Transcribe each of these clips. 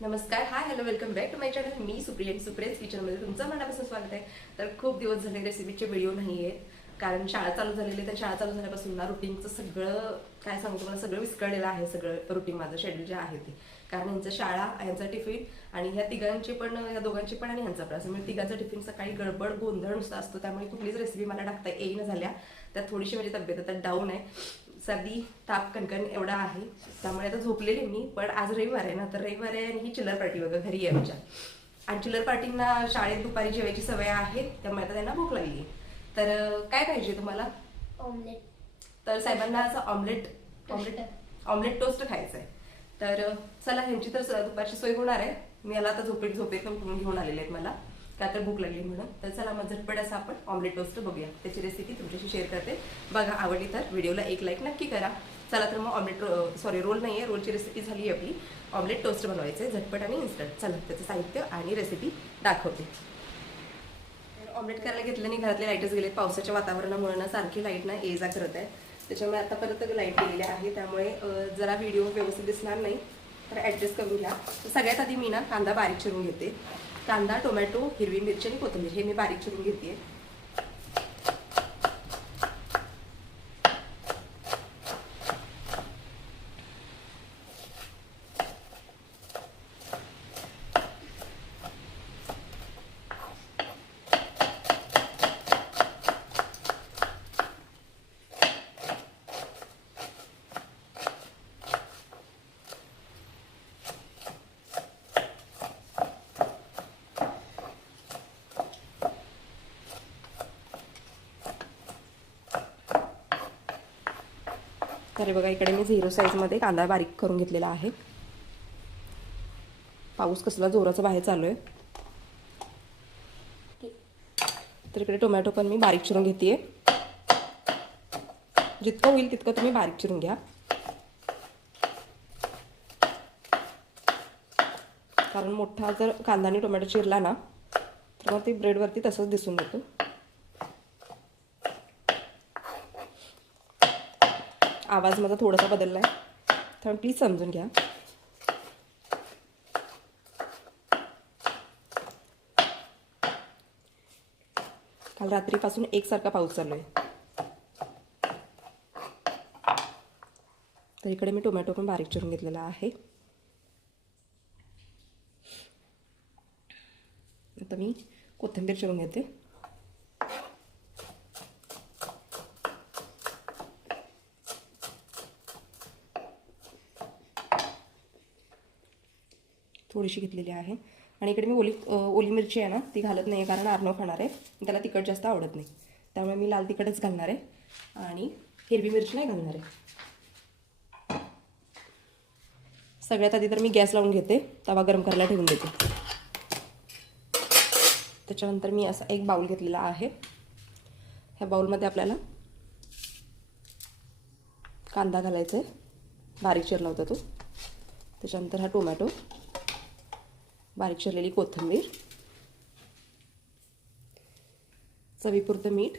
नमस्कार, hi, hello, welcome back to my channel. मी सुप्रिया, सुप्रियाज किचनमध्ये तुमचं मनापासून स्वागत आहे. तर खूप दिवस झाले रेसिपीचे व्हिडिओ नाही आहेत, कारण शाळा चालू झालेली. तर शाळा चालू झाल्यापासून ना रुटीनचं सगळं काय सांगू तुम्हाला, सगळं विस्कळलेलं आहे. सगळं रुटीन माझं शेड्यूल जे आहे ते, कारण यांचं शाळा, यांचा टिफिन आणि ह्या तिघांची पण, ह्या दोघांची पण आणि ह्यांचा प्रवास, म्हणजे तिघांचा टिफिन सकाळी गडबड गोंधळ नुसता असतो. त्यामुळे कुठलीच रेसिपी मला टाकता येईन झाल्या. त्यात थोडीशी माझी तब्येत आता डाऊन आहे. सर्दी, ताप, कणकण एवढा आहे. त्यामुळे आता झोपलेली मी. पण आज रविवार आहे ना, तर रविवार आहे आणि ही चिल्लर पार्टी बघा घरी आहे आमच्या. आणि चिल्लर पार्टींना शाळेत दुपारी जेवायची सवय आहे, त्यामुळे आता त्यांना भूक लागली. तर काय पाहिजे तुम्हाला? ऑमलेट. तर साहेबांना असं ऑमलेट ऑमलेट ऑमलेट टोस्ट खायचं आहे. तर चला, ह्यांची तर दुपारची सोय होणार आहे. मी याला आता झोपेत पण घेऊन आलेले आहेत मला, का तर भूक लागली म्हणून. तर चला मग झटपट असं आपण ऑमलेट टोस्ट बघूया. त्याची रेसिपी तुमच्याशी शेअर करते. बघा, आवडली तर व्हिडिओला एक लाईक नक्की करा. चला तर मग रोल नाही आहे, रोलची रेसिपी झाली आपली. ऑमलेट टोस्ट बनवायचं आहे झटपट आणि इन्स्टंट. चला त्याचं साहित्य आणि रेसिपी दाखवते. ऑमलेट करायला घेतलं नाही, घरातले लाईटच गेलेत. पावसाच्या वातावरणामुळे ना सारखी लाईट ना ये जा करत आहे. त्याच्यामुळे आता परत लाईट गेलेली आहे, त्यामुळे जरा व्हिडिओ व्यवस्थित दिसणार नाही, तर ॲडजस्ट करून घ्या. सगळ्यात आधी मी ना कांदा बारीक चिरून घेते. कांदा, टोमॅटो, हिरवी मिरची आणि कोथिंबीर हे मी बारीक चिरून घेते. तर बघा, इकडे मी 0 साईजमध्ये कांदा बारीक करून घेतलेला आहे. पाऊस कसला जोराचा बाहेर चालू आहे. तर इकडे टोमॅटो पण मी बारीक चिरून घेते. जितकं होईल तितकं तुम्ही बारीक चिरून घ्या, कारण मोठा जर कांदा आणि टोमॅटो चिरला ना, तर मग ते ब्रेडवरती तसंच दिसून येतो. आवाज माझा थोडासा बदलला आहे, तर प्लीज समजून घ्या. काल रात्रीपासून एकसारखा पाऊस चालू आहे. तर इकडे मी टोमॅटो पण बारीक चिरून घेतलेला आहे. आता मी कोथिंबीर चिरून घेते. थोडीशी घेतलेली आहे. आणि इकडे मी ओली मिरची आहे ना, ती घालत नाही आहे, कारण आर्नव खाणार आहे, त्याला तिखट जास्त आवडत नाही. त्यामुळे मी लाल तिखटच घालणार आहे आणि हिरवी मिरची नाही घालणार आहे. सगळ्यात आधी तर मी गॅस लावून घेते, तवा गरम करायला ठेवून देते. त्याच्यानंतर मी असा एक बाउल घेतलेला आहे. ह्या बाउलमध्ये आपल्याला कांदा घालायचा आहे, बारीक चिरला होता तो. त्याच्यानंतर हा टोमॅटो, बारीक चिरलेली कोथिंबीर, चवीपुरतं मीठ,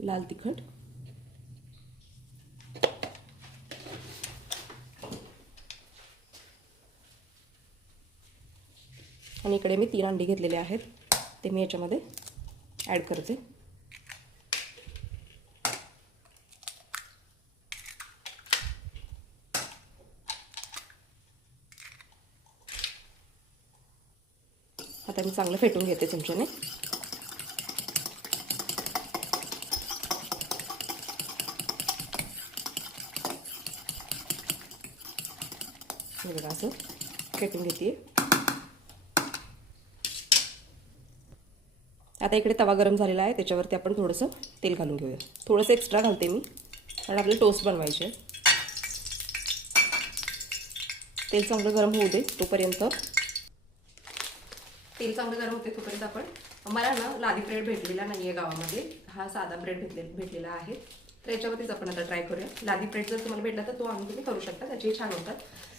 लाल तिखट, आणि इकडे मी 3 अंडी घेतलेले आहेत, ते मी याच्यामध्ये ॲड करते. आता मी चांगलं फेटून घेते चमच्याने. हे बघा, असं फेटून घेते. आता इकडे तवा गरम झालेला आहे, त्याच्यावरती आपण थोडंसं तेल घालून घेऊया. थोडंसं एक्स्ट्रा घालते मी, कारण आपल्याला टोस्ट बनवायचे. तेल चांगलं गरम होऊ दे तोपर्यंत. तेल चांगलं गरम होते तोपर्यंत आपण, मला ना लादी ब्रेड भेटलेला नाही आहे गावामध्ये, हा साधा ब्रेड भेटलेला आहे. तर याच्यावरतीच आपण आता ट्राय करूया. लादी ब्रेड जर तुम्हाला भेटला तर तो आणून तुम्ही करू शकता, त्याचेही छान होतात.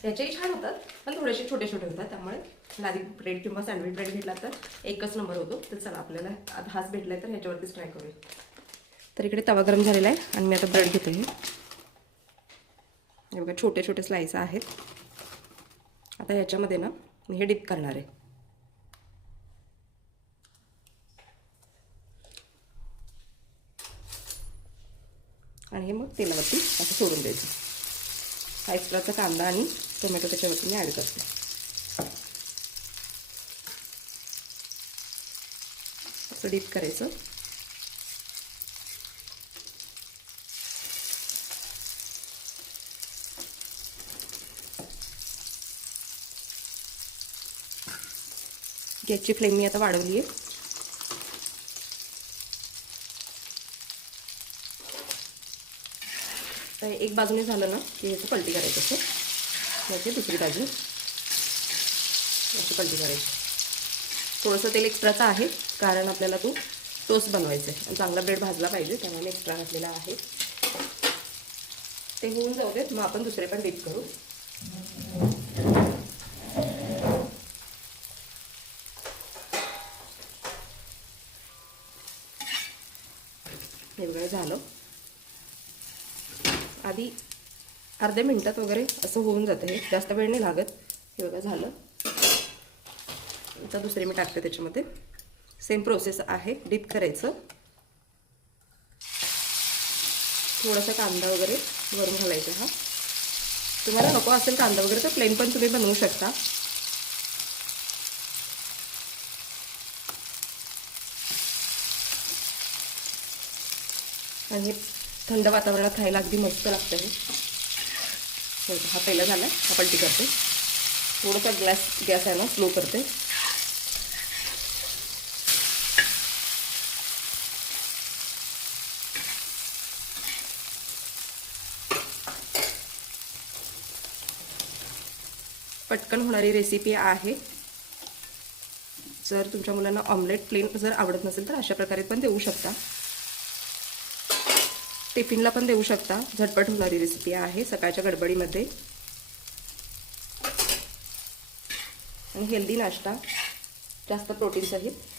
याचेही छान होतात, पण थोडेसे छोटे छोटे होतात. त्यामुळे लादी ब्रेड किंवा सँडविच ब्रेड घेतला तर एकच नंबर होतो. तर चला, आपल्याला आता हाच भेटला तर ह्याच्यावरतीच ट्राय करूया. तर इकडे तवा गरम झालेला आहे आणि मी आता ब्रेड घेते. हे बघा छोटे छोटे स्लाइस आहेत. आता याच्यामध्ये ना मी हे डिप करणार आहे. आणि हे मग तेलावरती असं सोडून द्यायचं. हा एक्स्ट्राचा कांदा आणि टोमॅटो त्याच्यावरती मी ॲड करते. असं डीप करायचं. गॅसची फ्लेम मी आता वाढवली आहे. तर एक बाजूने झालं ना की याचं पलटी करायचं असं, म्हणजे दुसरी बाजू अशी पलटी करायची. थोडंसं तेल एक्स्ट्राचं आहे कारण आपल्याला तो टोस्ट बनवायचा आहे आणि चांगला ब्रेड भाजला पाहिजे, त्यामुळे एक्स्ट्रा घातलेला आहे. ते होऊन जाऊ देत, मग आपण दुसरे पण डीप करू. हे वगैरे झालं. आधी अर्ध्या मिनिटात वगैरे असं होऊन जातं, हे जास्त वेळ नाही लागत. हे बघा झालं. आता दुसरे मी टाकते त्याच्यामध्ये. सेम प्रोसेस आहे. डीप करायचं. थोडासा कांदा वगैरे वरून घालायचा. हा तुम्हाला नको असेल कांदा वगैरे तर प्लेन पण तुम्ही बनवू शकता. आणि हे थंड वातावरणात खायला अगदी मस्त लागतं. हे हा पहिला झाला. हा पलटी करते. थोडासा गॅस आहे ना स्लो करते. पटकन होणारी रेसिपी आहे. जर तुमच्या मुलांना ऑमलेट प्लेन जर आवडत नसेल तर अशा प्रकारे पण देऊ शकता. टिफिनला पण देऊ शकता. झटपट होणारी रेसिपी आहे सकाळच्या गडबडीमध्ये. आणि हेल्दी नाश्ता, जास्त प्रोटीन सहित.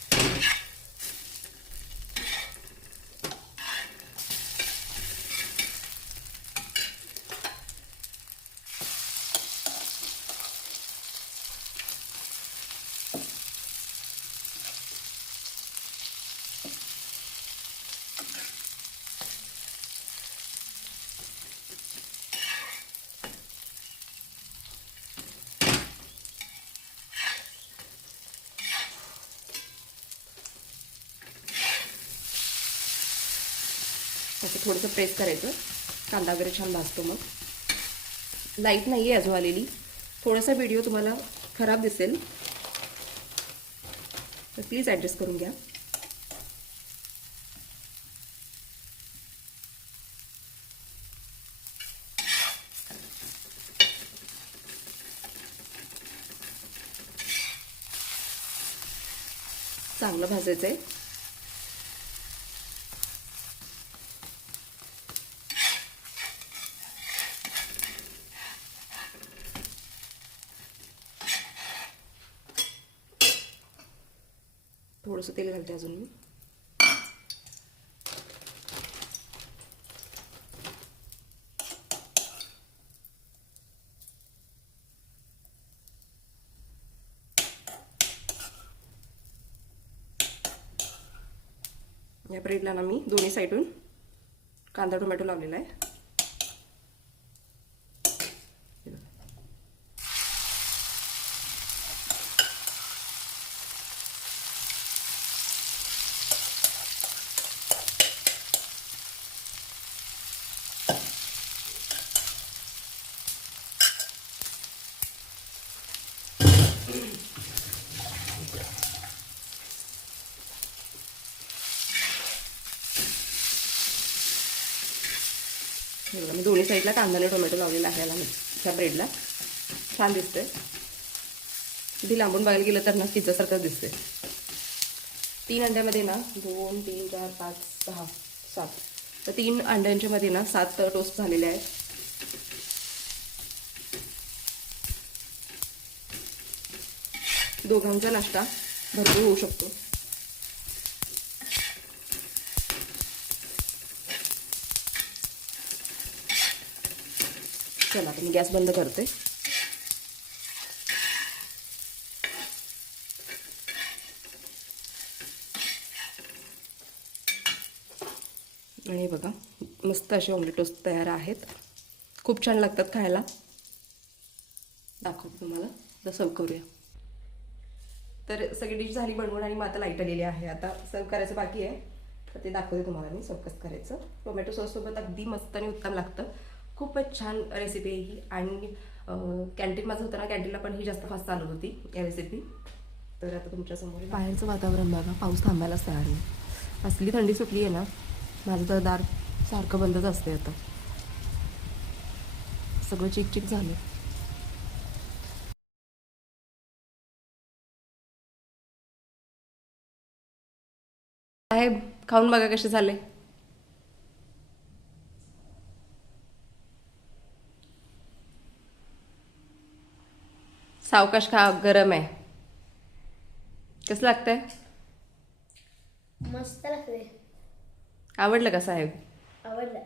असं थोडंसं प्रेस करायचं. कांदा वगैरे छान भाजतो. मग लाईट नाही आहे अजून आलेली. थोडासा व्हिडिओ तुम्हाला खराब दिसेल तर प्लीज ॲडजस्ट करून घ्या. चांगलं भाजायचं आहे. थोडंसं तेल घालते अजून मी. या ब्रेडला ना मी दोन्ही साईडून कांदा टोमॅटो लावलेला आहे. मी दोन्ही साईडला कांदा आणि टोमॅटो लावलेला आहे याला, त्या ब्रेडला. छान दिसतंय. किती लांबून बघायला गेलं तर ना पिझ्झासारखंच दिसते. 3 अंड्यामध्ये ना 2 3 4 5 6 7, तर 3 अंड्यांच्या मध्ये ना 7 टोस्ट झालेले आहेत. दोघांचा नाश्ता भरपूर होऊ शकतो. चला आता मी गॅस बंद करते. आणि बघा मस्त असे ऑमलेट टोस्ट तयार आहेत. खूप छान लागतात खायला. दाखवते तुम्हाला. आता सर्व करूया. तर सगळी डिश झाली बनवून आणि मग आता लाईट आलेली आहे. आता सर्व करायचं बाकी आहे, तर ते दाखवते तुम्हाला मी सर्व कसं करायचं. टोमॅटो सॉससोबत अगदी मस्त आणि उत्तम लागतं. खूपच छान रेसिपी आहे ही. आणि कॅन्टीन माझं होतं ना, कॅन्टीनला पण ही जास्त फास्ट चालत होती या रेसिपी. तर आता तुमच्यासमोर बाहेरचं वातावरण बघा. पाऊस थांबायलाच तयार नाही. असली थंडी सुटली आहे ना, माझं तर दार सारखं बंदच असते. आता सगळं चिकचिक झालं. साहेब खाऊन बघा कसे झाले. सावकाश खा, गरम आहे. कसं लागतंय? मस्त लागते. आवडलं का साहेब? आवडलं.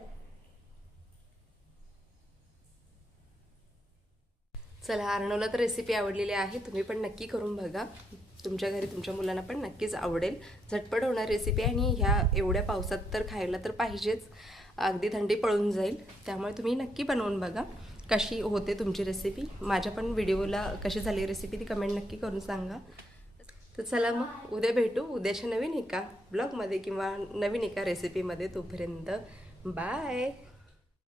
चला, अर्णवला तर रेसिपी आवडलेली आहे. तुम्ही पण नक्की करून बघा. तुमच्या घरी तुमच्या मुलांना पण नक्कीच आवडेल. झटपट होणार रेसिपी आणि ह्या एवढ्या पावसात तर खायला तर पाहिजेच. अगदी थंडी पळून जाईल. त्यामुळे तुम्ही नक्की बनवून बघा कशी होते तुमची रेसिपी. माझ्या पण व्हिडिओला कशी झाली रेसिपी ती कमेंट नक्की करून सांगा. तर चला मग उद्या भेटू उद्याच्या नवीन एका ब्लॉगमध्ये किंवा नवीन एका रेसिपीमध्ये. तोपर्यंत बाय.